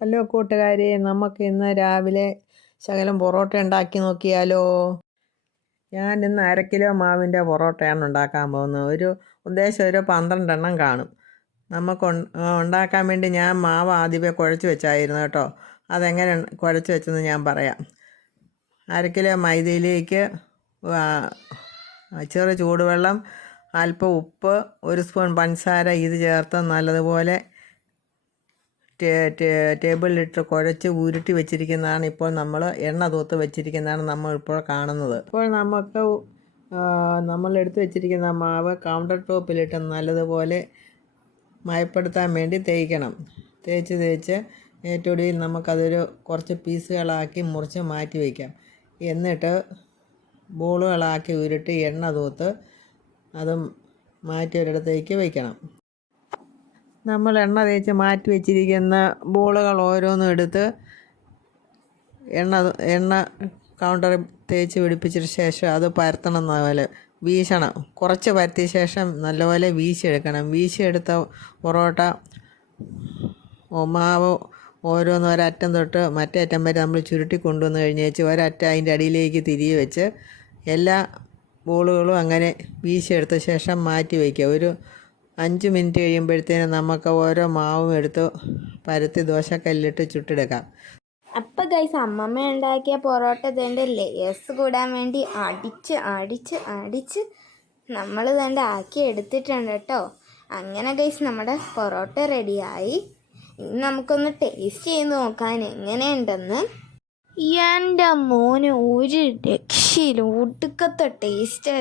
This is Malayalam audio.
ഹലോ കൂട്ടുകാരെ, നമുക്ക് ഇന്ന് രാവിലെ ശകലം പൊറോട്ട ഉണ്ടാക്കി നോക്കിയാലോ. ഞാൻ ഇന്ന് 1/2 കിലോ മാവിൻ്റെ പൊറോട്ടയാണ് ഉണ്ടാക്കാൻ പോകുന്നത്. ഉദ്ദേശം ഒരു 12 എണ്ണം കാണും. നമുക്ക് ഉണ്ടാക്കാൻ വേണ്ടി ഞാൻ മാവ് ആദ്യമേ കുഴച്ച് വെച്ചായിരുന്നു കേട്ടോ. അതെങ്ങനെ കുഴച്ച് വെച്ചെന്ന് ഞാൻ പറയാം. 1/2 കിലോ മൈദയിലേക്ക് ചെറു ചൂടുവെള്ളം, അല്പം ഉപ്പ്, 1 സ്പൂൺ പഞ്ചസാര ഇത് ചേർത്ത് നല്ലതുപോലെ ടേബിളിലിട്ട് കുഴച്ച് ഉരുട്ടി വെച്ചിരിക്കുന്നതാണ്. ഇപ്പോൾ നമ്മൾ എണ്ണ തൂത്ത് വെച്ചിരിക്കുന്നതാണ് നമ്മൾ ഇപ്പോൾ കാണുന്നത്. ഇപ്പോൾ നമുക്ക് നമ്മളെടുത്ത് വെച്ചിരിക്കുന്ന മാവ് കൗണ്ടർ ടോപ്പിലിട്ട് നല്ലതുപോലെ മയപ്പെടുത്താൻ വേണ്ടി തേയ്ക്കണം. തേച്ച് ഏറ്റൊടിയിൽ നമുക്കതൊരു കുറച്ച് പീസുകളാക്കി മുറിച്ച് മാറ്റി വയ്ക്കാം. എന്നിട്ട് ബോളുകളാക്കി ഉരുട്ടി എണ്ണ തൂത്ത് അതും മാറ്റി ഒരിടത്തേക്ക് വയ്ക്കണം. നമ്മൾ എണ്ണ തേച്ച് മാറ്റി വെച്ചിരിക്കുന്ന ബോളുകൾ ഓരോന്നും എടുത്ത് എണ്ണ കൗണ്ടറിൽ തേച്ച് പിടിപ്പിച്ചതിന് ശേഷം അത് പരത്തണം. നല്ലപോലെ വീശണം. കുറച്ച് പരത്തിയ ശേഷം നല്ലപോലെ വീശിയെടുക്കണം. വീശിയെടുത്ത പൊറോട്ട മാവ് ഓരോന്നും ഒരറ്റം തൊട്ട് മറ്റേ അറ്റം വരെ നമ്മൾ ചുരുട്ടി കൊണ്ടുവന്ന് കഴിഞ്ഞേച്ച് ഒരറ്റം അതിൻ്റെ അടിയിലേക്ക് തിരികെ വെച്ച് എല്ലാ ബോളുകളും അങ്ങനെ വീശിയെടുത്ത ശേഷം മാറ്റി വയ്ക്കുക. ഒരു 5 മിനിറ്റ് കഴിയുമ്പോഴത്തേനും നമുക്ക് ഓരോ മാവും എടുത്ത് പരത്തി ദോശക്കല്ലിട്ട് ചുട്ടെടുക്കാം. അപ്പം ഗൈസ്, അമ്മമ്മ ഉണ്ടാക്കിയ പൊറോട്ട ഇതിൻ്റെ ലേയേഴ്സ് കൂടാൻ വേണ്ടി അടിച്ച് നമ്മൾ ഇതിൻ്റെ ആക്കി എടുത്തിട്ടുണ്ട് കേട്ടോ. അങ്ങനെ ഗൈസ്, നമ്മുടെ പൊറോട്ട റെഡിയായി. ഇനി നമുക്കൊന്ന് ടേസ്റ്റ് ചെയ്ത് നോക്കാൻ എങ്ങനെയുണ്ടെന്ന്. എൻ്റെ മോന് ഒരു രക്ഷയില്ല, ഒടുക്കത്തെ ടേസ്റ്റ്.